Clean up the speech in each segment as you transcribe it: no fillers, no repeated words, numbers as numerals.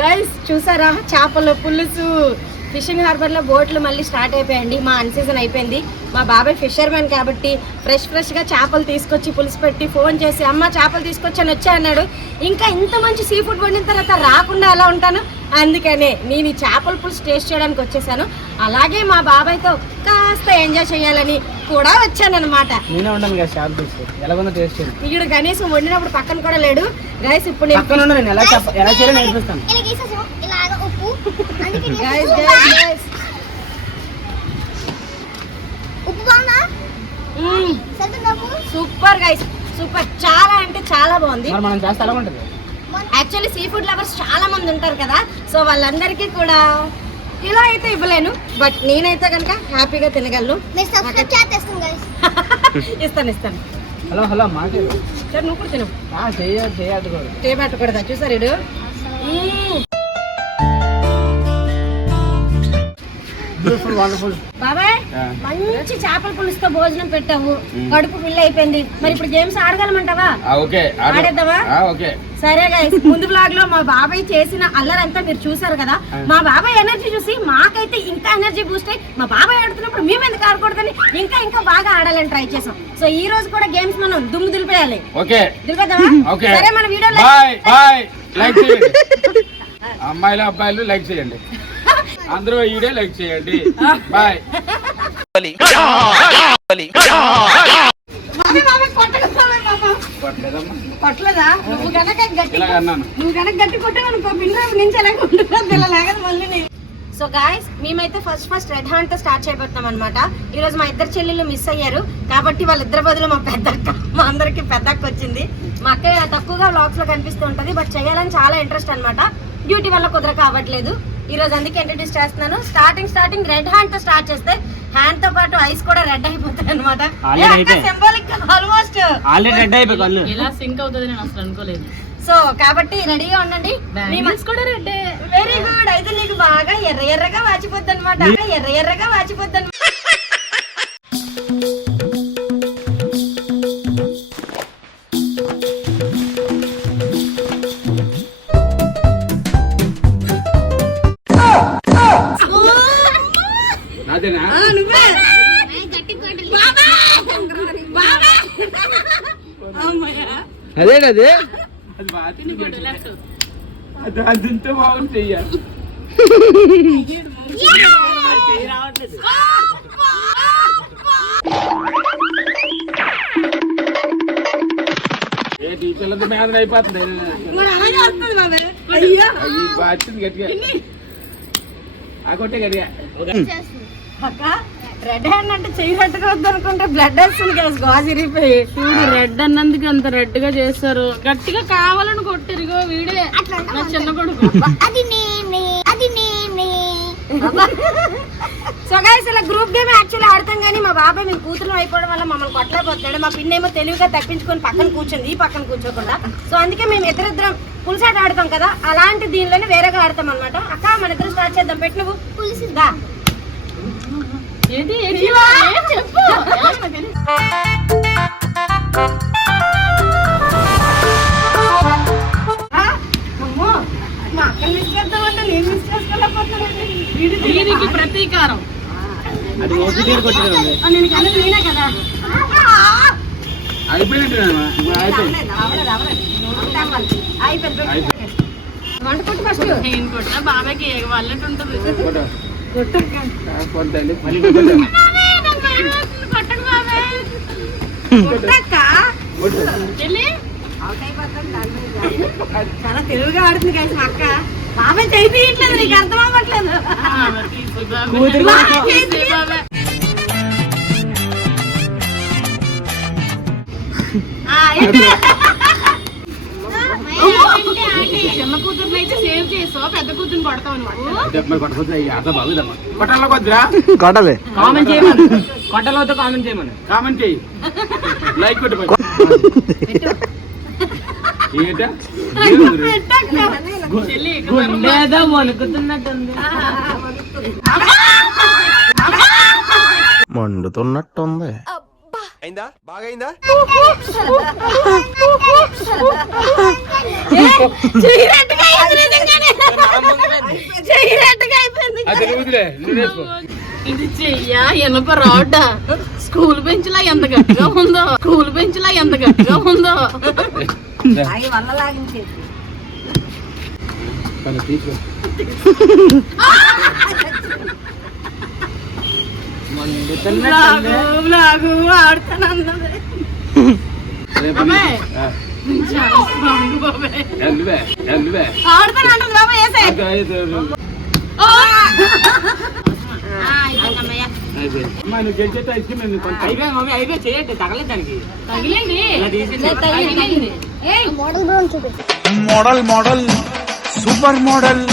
Guys చూసారా చేపల పులుసు. ఫిషింగ్ హార్బర్ లో బోట్లు మళ్ళీ స్టార్ట్ అయిపోయాయండి. మా అన్ సీజన్ అయిపోయింది. మా బాబాయ్ ఫిషర్ మ్యాన్ కాబట్టి ఫ్రెష్ గా చేపలు తీసుకొచ్చి పులుసు పెట్టి ఫోన్ చేసి అమ్మ చేపలు తీసుకొచ్చాను వచ్చా అన్నాడు. ఇంకా ఇంత మంచి సీ ఫుడ్ వండిన తర్వాత రాకుండా ఎలా ఉంటాను, అందుకనే నేను ఈ చేపల పులుసు టేస్ట్ చేయడానికి వచ్చేసాను. అలాగే మా బాబాయ్తో కాస్త ఎంజాయ్ చేయాలని కూడా వచ్చాను అనమాట. ఇక్కడ కనీసం వండినప్పుడు పక్కన కూడా లేడు. గైస్ ఇప్పుడు సూపర్ గైస్, సూపర్. చాలా అంటే చాలా బాగుంది. యాక్చువల్లీ సీ ఫుడ్ లవర్స్ చాలా మంది ఉంటారు కదా, సో వాళ్ళందరికీ కూడా ఇలా అయితే ఇవ్వలేను, బట్ నేనైతే కనుక హ్యాపీగా తినగలను. ఇస్తాను. హలో హలో మాట్లాడు సార్, నువ్వు కూడా తిను. చేయబట్టకూడదా? చూసారు ఇడు బాబాయ్ మంచి చేపల పులుసుతో భోజనం పెట్టావు, కడుపు ఫిల్ అయిపోయింది. మరి ఇప్పుడు గేమ్స్ ఆడగలమంటావా? ఆడేద్దామా? సరే గైస్, ముందు బ్లాగ్ లో మా బాబాయ్ చేసిన అల్లరంతా మీరు చూసారు కదా. మా బాబాయ్ ఎనర్జీ చూసి మాకైతే ఇంకా ఎనర్జీ బూస్ట్ అయ్యి మా బాబాయ్ ఆడుతున్నప్పుడు మేము ఎందుకు ఆడకూడదని ఇంకా బాగా ఆడాలని ట్రై చేసాం. సో ఈ రోజు కూడా గేమ్స్ మనం దుమ్ము దులిపేయాలి. దులిపేద్దామా? సరే, మన వీడియో అమ్మాయిలు అబ్బాయిలు లైక్ చేయండి, అందరూ వీడియో లైక్ చేయండి. బాయ్. కొట్టలేదా? నువ్వు గనక గట్టి కొట్టావనుకో నుంచి ఎలాగ ఉంటుంది మళ్ళీ. సో గాయస్, మేమైతే ఫస్ట్ రెడ్ హ్యాండ్ తో స్టార్ట్ చేయబోతున్నాం అనమాట. ఈ రోజు మా ఇద్దరు చెల్లెళ్ళు మిస్ అయ్యారు కాబట్టి వాళ్ళిద్దరి బదులు మా పెద్దక్క, మా అందరికి పెద్దక్క వచ్చింది. మా అక్క తక్కువగా వ్లాగ్స్ లో కనిపిస్తూ ఉంటది, బట్ చేయాలని చాలా ఇంట్రెస్ట్ అనమాట. డ్యూటీ వల్ల కుదరక అవ్వట్లేదు. ఈ రోజు అందుకే ఇంట్రడ్యూస్ చేస్తున్నాను. స్టార్టింగ్ రెడ్ హ్యాండ్ తో స్టార్ట్ చేస్తే హ్యాండ్ తో పాటు ఐస్ కూడా రెడ్ అయిపోతాయి అనమాట. సింబాలిక్ ఆల్మోస్ట్ ఇలా సింక్ అవుతుంది నేను అసలు అనుకోలేదు. సో కాబట్టి రెడీగా ఉండండి. కూడా రెడ్. Very good. అయితే నీకు బాగా ఎర్రగా వాచిపోద్ది అనమాట. ఎర్రగా వాచిపోద్ది అనమాట. అదేనది అదంతా బాగుంది చెయ్యాలి. ఏ టీచర్లతో మీద అయిపోతుంది గట్టిగా ఆకొట్టే గట్టిగా. అక్క, రెడ్ హ్యాండ్ అంటే చేయనట్టుగా వద్దు అనుకుంటే బ్లడ్ వస్తుంది కదా, గాజు ఇరిగిపోయి. చూడు, రెడ్ అన్నందుకు అంత రెడ్ గా చేస్తారు. గట్టిగా కావాలని కొట్టిరుగో వీడే నా చిన్న కొడుకు. సో గైస్, ఇలా గ్రూప్ గేమ్ యాక్చువల్లీ ఆడతాం కానీ మా బాబాయ్ మేము కూతురు అయిపోవడం వల్ల మమ్మల్ని కొట్టలేకపోతున్నాడు. మా పిన్ ఏమో తెలివిగా తప్పించుకొని పక్కన కూర్చుంది, ఈ పక్కన కూర్చోకుండా. సో అందుకే మేము ఇద్దరిద్దరం పులిసాట ఆడతాం కదా, అలాంటి దీనిలోనే వేరేగా ఆడతాం అనమాట. అక్క, మన ఇద్దరు స్టార్ట్ చేద్దాం. పెట్టు నువ్వు పులిసిద్దా. చెప్పు. మా అక్కని మిస్ చేద్దామంటే నేను మిస్ చేసుకోలేకపోతున్నాను. దీనికి ప్రతీకారం అది నేను కన్నా నేనే కదా. వంట కొట్టు ఫస్ట్. నేను కొట్టిన బాబాయ్కి వాళ్ళకి ఉంటుంది. కొట్టండి బాబాయ్. చాలా తెలుగుగా ఆడుతుంది కదా మా అక్క. బాబాయ్ చేయించట్లేదు, నీకు అర్థం అవ్వట్లేదు. చిన్న కూతురు అయితే సేవ్ చేస్తావు, పెద్ద కూతురు కొడతావు అనమాట. కొట్టాలి. కామెంట్ చేయమని, కొట్టాలతో కామెంట్ చేయమని. కామెంట్ చేయి, లైక్ కొట్టి గుండేదో వణుకుతున్నట్టుంది. మండుతున్నట్టుంది. అయిందా? బాగా అయిందా? చీరట్టుగా రెడ్ గా అయిపోయింది. అది నువ్వులే, నువ్వు వేసుకో. ఇది చెయ్యా ఎనప రాడ్డా స్కూల్ బెంచ్ లా ఎంత గట్టిగా ఉందో, స్కూల్ బెంచ్ లా ఎంత గట్టిగా ఉందో. అవి వల్ల లాగించేది. పని తీసుకో. లాగు ఆడుతానన్నది. రేపు అమ్మాయి. ఆ. బాబాయ్ నువ్వే, నువ్వే. ఆడుతానంటుంది బాబా వేసే. అయిపోయింది. అమ్మా, నువ్వు గెలిచేస్తే ఐస్ క్రీమ్ ఎందుకు కొంచెం? తగిలింది మోడల్ మోడల్ సూపర్ మోడల్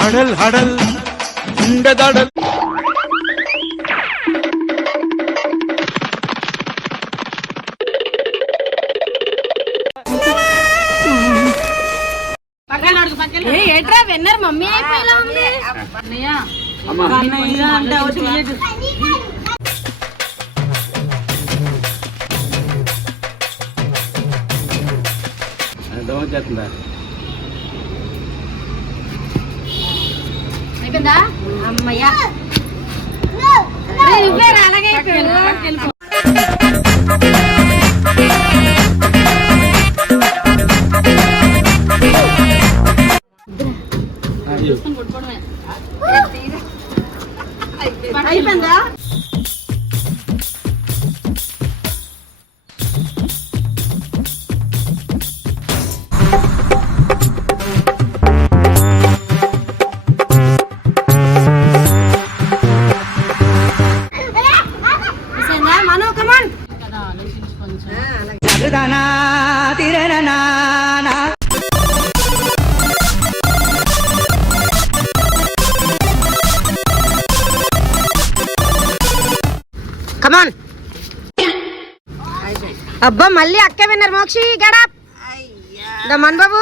హడల్ హడల్ ఉండదడల్ ఏట్రా విన్నర్ మమ్మీ అయిపోయేలా ఉంది. అన్నయ్య అమ్మా, దోమ చేస్తుందా? అయిపోయిందా అమ్మయ్యా. నువ్వే రా, అలాగే అయిపోయాడు. చూసుకొని కొట్టుకోవడమే. అయిపోయిందా? మను కమాన్. కదా ఆలోచించి కొంచెం కమాన్. అబ్బా మళ్ళీ అక్క విన్నర్ మోక్షి గడప్ దమన్ బాబు.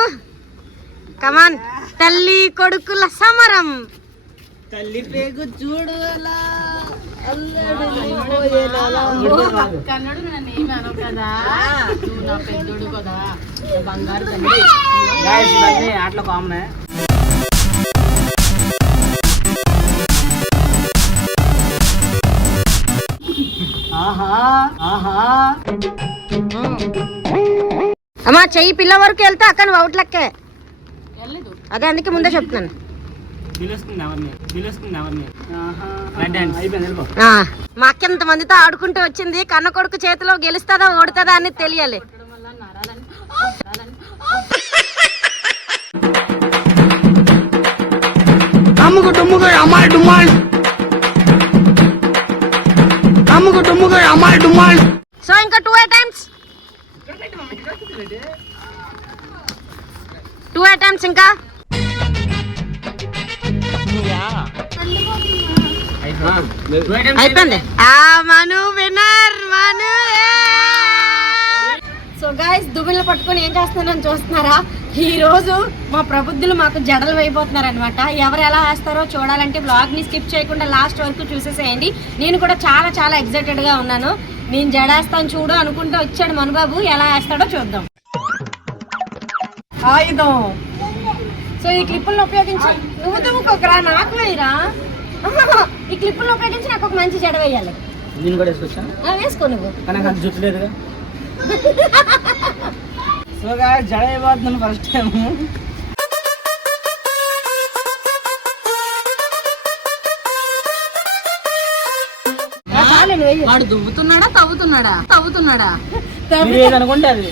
కమాన్. తల్లి కొడుకుల సమరం. తల్లి పేగు చూడు కన్నడు నన్ను ఏమి అనవు కదా, నువ్వు నా పెద్దోడు కదా, బంగారు తల్లి. అట్లా కామనే. అమ్మా చెయ్యి పిల్ల వరకు వెళ్తే అక్క నువ్వు అవుట్ లెక్కే. వెళ్ళలేదు అదే అందుకే ముందే చెప్తున్నాను. మా అక్క ఎంత మందితో ఆడుకుంటూ వచ్చింది. కన్న కొడుకు చేతిలో గెలుస్తుందా ఓడుతుందా అని తెలియాలి. వల్ల నరాలని అమ్ముకు డుమ్ముకు అమ్మాయి డుమ్మాల్ అమ్ముకు డుమ్ముకు అమ్మాయి డుమ్మాల్. సో ఇంకా 2 ఐటమ్స్, 2 ఐటమ్స్ ఇంకా. అయిపోయింది. మను విన్నర్ మను. సో గైస్ దువ్వెనలు పట్టుకొని ఏం చేస్తున్నారని చూస్తున్నారా? ఈ రోజు మా ప్రబుద్ధులు మాకు జడలు వేయబోతున్నారు అనమాట. ఎవరు ఎలా వేస్తారో చూడాలంటే బ్లాగ్ ని స్కిప్ చేయకుండా లాస్ట్ వరకు చూసేసేయండి. నేను కూడా చాలా చాలా ఎక్సైటెడ్ గా ఉన్నాను. నేను జడేస్తాను చూడు అనుకుంటూ వచ్చాడు మనుబాబు. ఎలా వేస్తాడో చూద్దాం. ఆయుధం. సో ఈ క్లిప్పులను ఉపయోగించి నువ్వు దువ్వుకోకరా, నాకు వేయరా. ఈ క్లిప్పులను ఉపయోగించి నాకు ఒక మంచి జడ వేయాలి. నేను కూడా వేసుకొచ్చాను వేసుకో నువ్వు. కానీ నాకు అంత జుట్టు లేదుగా. సో జడ అయిపోతున్నాను ఫస్ట్ టైం. వాడు దువ్వుతున్నాడా తవ్వుతున్నాడా మీరు ఏది అనుకుంటే అది.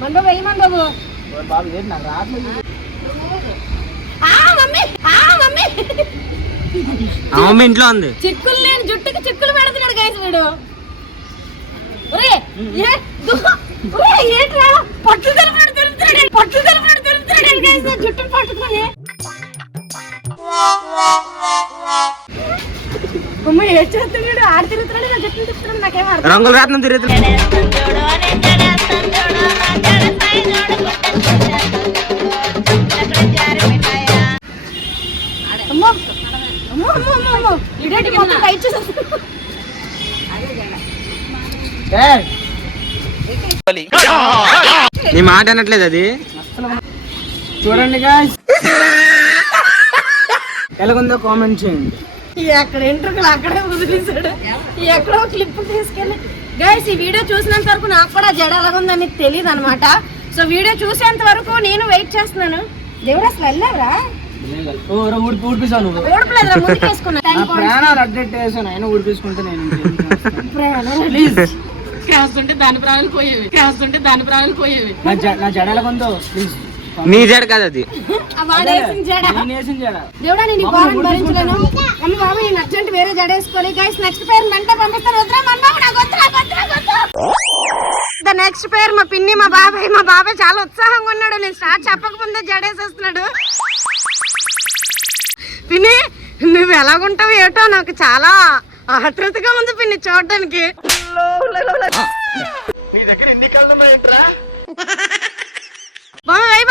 మనుబాబు వెయ్యి మనుబాబు. బాబు ఏది నాకు రావట్లేదు. మమ్మీ ఇంట్లో ఉంది. చిక్కులు లేని జుట్టుకి చిక్కులు పెడుతున్నాడు గైస్ వీడు. ఏంట్రా పట్టు తెలుపుతున్నాడు గైస్ జుట్టు పట్టుకుని. అమ్మ ఏం చేస్తున్నాడు? ఆడ తిరుగుతున్నాడు, నా జుట్టు తిప్పుతున్నాడు. నాకేం అర్థం. రంగుల రాట్నం తిరుగుతుంది. నీ మాట అనట్లేదు అది. చూడండి guys. ఎలాగుందో కామెంట్ చేయండి. అక్కడ ఎంట్రుకలు అక్కడే వదిలేసాడు, ఎక్కడో క్లిప్ తీసుకెళ్ళి. గైస్ ఈ వీడియో చూసినంత వరకు నాకు కూడా జడ ఎలాగుందని తెలియదు అనమాట. సో వీడియో చూసేంత వరకు నేను వెయిట్ చేస్తున్నాను. దేవుడు అసలు వెళ్ళారా? ఊడిపిస్తావు నువ్వు. ఓడిపోలేదురా, ముందుకు వేసుకున్నా. నా ప్రాణాలు అడ్డెట్ వేసాను, ఆయన ఊడిపించుకుంటే నేను ప్లీజ్ కాస్తుంటే దాని ప్రాణాలు పోయేవి, కాస్తుంటే దాని ప్రాణాలు పోయేవి. నా జడ ఎలాగుందో ప్లీజ్. నీ జడ కాదు అది. వాడు వేసిన జడ. నేను వేసిన జడ. దేవుడా నేను ఈ బాబుని భరించలేను. అమ్మ బాబు నేను అర్జెంట్ వేరే జడ వేసుకోవాలి. గైస్ నెక్స్ట్ పేరు వెంట పంపిస్తారు. వద్దురా మన బాబు, నాకు వద్దురా. ద నెక్స్ట్ పేరు మా పిన్ని, మా బాబాయ్ చాలా ఉత్సాహంగా ఉన్నాడు. నేను స్టార్ట్ చెప్పకముందే జడేసేస్తున్నాడు. పిన్ని నువ్వు ఎలాగుంటావు ఏటో నాకు చాలా ఆతృతగా ఉంది పిన్ని చూడడానికి. బాబాయ్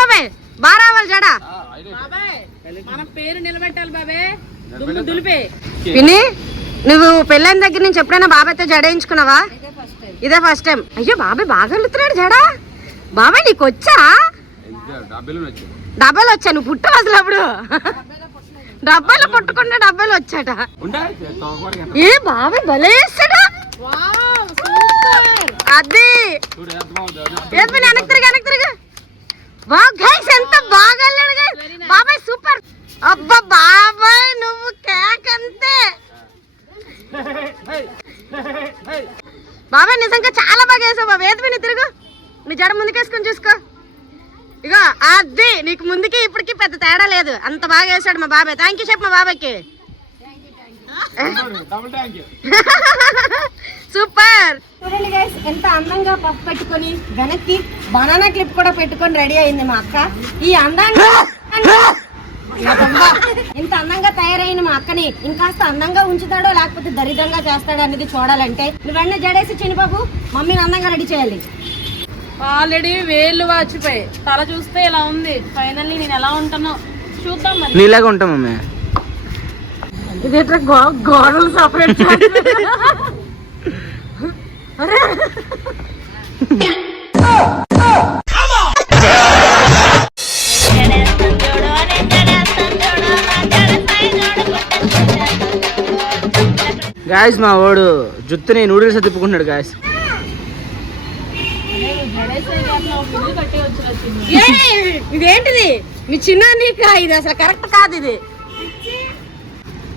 బాగా రావాలి జడ. బాబాయ్ మన పేరు నిలబెట్టాలి బాబాయ్, దుమ్ము దులిపే. పిన్ని నువ్వు పెళ్ళైన దగ్గర నుంచి ఎప్పుడైనా బాబాయ్తో జడేయించుకున్నావా? ఇదే ఫస్ట్ టైం. అయ్యో బాబాయ్ బాగా వెళ్తున్నాడు జడ. బాబాయ్ నీకు వచ్చా? డబ్బాలు వచ్చా? నువ్వు పుట్టు అసలు అప్పుడు డబ్బాలు పుట్టకుండా డబ్బాలు వచ్చాట. ఏ బాబాయ్ భలే వేస్తాడు. అది వెనక్కి తిరిగి వా గైస్ ఎంత బాగా వెళ్ళాడు గైస్. బాబాయ్ సూపర్. అబ్బా బాబాయ్ నువ్వు కేక్ అంతే. బాబాయ్ నిజంగా చాలా బాగా వేసావు బాబా. ఏది నీ తిరుగు, నీ జడ ముందుకేసుకొని చూసుకో. ఇగో అది నీకు ముందుకి ఇప్పటికి పెద్ద తేడా లేదు, అంత బాగా వేసాడు మా బాబాయ్. థ్యాంక్ యూ చెప్పు మా బాబాయ్కి. సూపర్. చూడండి గైస్ ఎంత అందంగా పఫ్ పెట్టుకొని వెనక్కి బనానా క్లిప్ కూడా పెట్టుకొని రెడీ అయింది మా అక్క. ఈ అందాన్ని ఇంత అందంగా తయారైన మా అక్కని ఇంకాస్త అందంగా ఉంచుతాడో లేకపోతే దరిద్రంగా చేస్తాడో అనేది చూడాలంటే నువ్వెన్న జడేసి చిన్నబాబు మమ్మీని అందంగా రెడీ చేయాలి. ఆల్రెడీ వేళ్ళు వాచిపోయి తల చూస్తే ఇలా ఉంది. ఫైనల్లీ నేను ఎలా ఉంటానో చూద్దాం మరి. నీలాగా ఉంటాం మమ్మీ. ఇది గోడలు సపరేట్ గాయస్ మా వాడు జుత్తుని నూడిల్స్ తిప్పుకుంటున్నాడు గాయస్. ఇదేంటిది మీ చిన్న నీకా? ఇది అసలు కరెక్ట్ కాదు. ఇది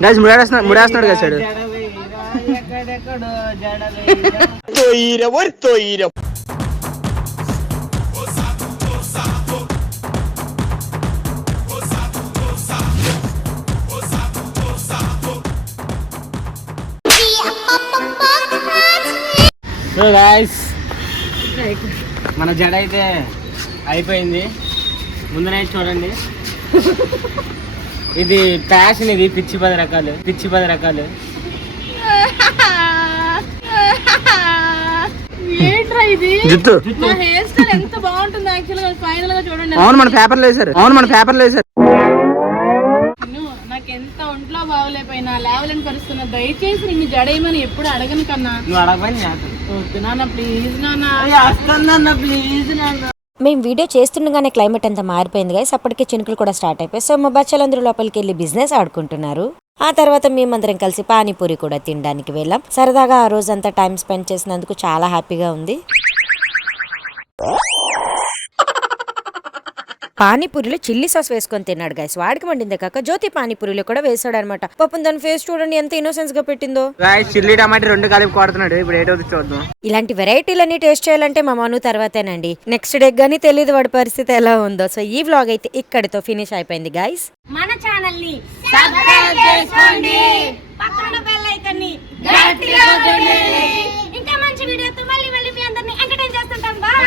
గాయస్ ముడేస్తున్నాడు కదా సార్. సో గాయస్ మన జడ అయితే అయిపోయింది. ముందునే చూడండి, ఇది ప్యాషన్, ఇది పిచ్చి 10 రకాలు. ఏంట్రా ఇది? జుట్టు మా హెయిర్ స్టైల్ ఎంత బాగుంటుంది యాక్చువల్ గా. ఫైనల్ గా చూడండి. అవును మన పేపర్లో వేసారు. నాకు ఎంత ఒంట్లో బాగోలేకపోయినా లేవలేని పరిస్థితున్నా దయచేసి నిన్ను జడేయమని ఎప్పుడు అడగను కన్నా. నువ్వు అడగని నాన్న ప్లీజ్ నాన్న ప్లీజ్ నాన్న. మేము వీడియో చేస్తుండగానే క్లైమేట్ అంతా మారిపోయింది గైస్. అప్పటికే చినుకులు కూడా స్టార్ట్ అయిపోయి. సో మా బచ్చాలందరూ లోపలికి వెళ్ళి బిజినెస్ ఆడుకుంటున్నారు. ఆ తర్వాత మేమందరం కలిసి పానీపూరి కూడా తినడానికి వెళ్ళాం. సరదాగా ఆ రోజంతా టైం స్పెండ్ చేసినందుకు చాలా హ్యాపీగా ఉంది. పానీపూరిలో చిల్లీ సాస్ వేసుకొని తిన్నాడు గైస్. వాడికి మండిందే కాక జ్యోతి పానీపూరిలో కూడా వేసాడు అనమాట. పాపం దాని ఫేస్ చూడండి ఎంత ఇన్నోసెన్స్ గా పెట్టిందో. చిల్లీ టమాటా 2 కలిపి కొడుతున్నాడు. ఇప్పుడు ఏటవుతుంది చూద్దాం. ఇలాంటి వెరైటీలన్నీ టేస్ట్ చేయాలంటే మా మను తర్వాతేనండి. నెక్స్ట్ డే గానీ తెలియదు వాడి పరిస్థితి ఎలా ఉందో. సో ఈ వ్లాగ్ అయితే ఇక్కడితో ఫినిష్ అయిపోయింది గైస్. మన ఛానల్ ని సబ్స్క్రైబ్ చేసుకోండి, పక్కన బెల్ ఐకాన్ ని గట్టిగా కొట్టండి. ఇంకా మంచి వీడియోతో మళ్ళీ మీ అందరిని ఎంటర్టైన్ చేస్తుంటాం. బాయ్.